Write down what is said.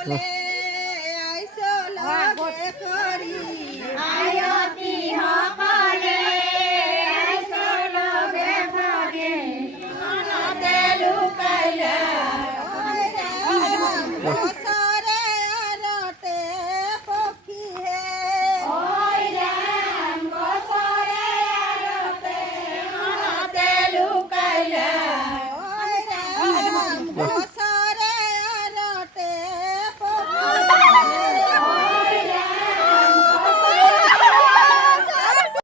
সকলে আইছো লগে কৰি আয়তি সকলে আইছো লগে কৰি মনতে লুকাইলা বছৰে আৰতে পক্ষীহে ঐ ৰাম বছৰে আৰতে মনতে লুকাইলা ঐ ৰাম